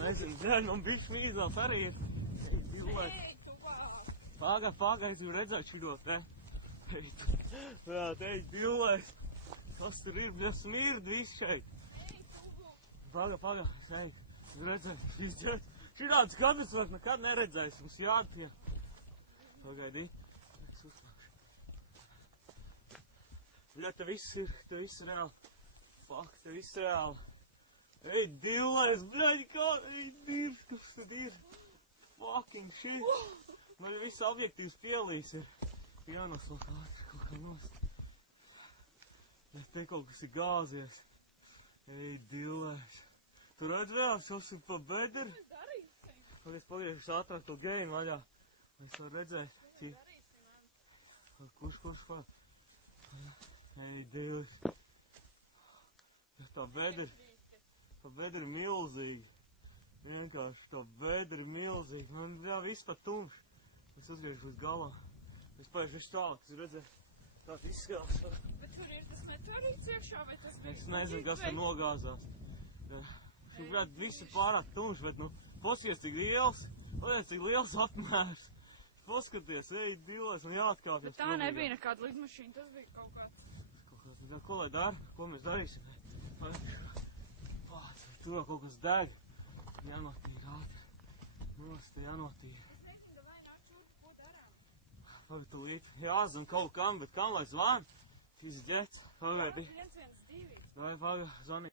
nezinu, dēļ, man bišķi mīzās arī ir. Paga, es jau redzēju šito te. Jā, te ir billēs. Kas tur ir, bļa, smird viss šeit. Paga, es redzēju. Šitāds kadrs vēl nekad neredzējis, mums jāpie. Pagaidī. Es uzsmākšu. Bļa, te viss ir reāli. Fuck, te viss reāli. Ej, dillēs, bļaļ, kas tad ir? Fucking shit. Man viss objektīvs pielīs ir. Jānoslok ātri kaut kā nost. Ja te kaut kas ir gāzies. Ej, dillēs. Tu redz vēl, šos ir pa bedri? Es paliešu ātrāk to game vaļā. Es varu redzēt. Kurš? Ej, dillēs. Tā bedri milzīgi. Vienkārši tā bedri milzīgi. Man jā, viss pat tumšs. Es uzgriežu līdz galā. Es paiešu visu tālāk, es redzēju. Tāda izskatās. Bet tur ir tas meteorīts iekšā, vai tas bija? Es nezinu, kas tur nogāzās. Šobrīd viss ir pārāk tumšs, bet, paskaties, cik liels apmērs. Paskaties, ej, dillēs, man jāatkāpjas. Bet tā nebija nekāda lidmašīna, tas bija kaut kāds. Ko lai dara? Ko mēs darīsim? Tur jau kaut kas deg. Jānotīra ātri. Te jānotīra. Es nezinu, ka vai nāk šurp, ko darām. Pagaidīt, jāzvan kaut kam, bet kam lai zvan? Šis ģets. Pagaidī. 112. Vai, zvanīt.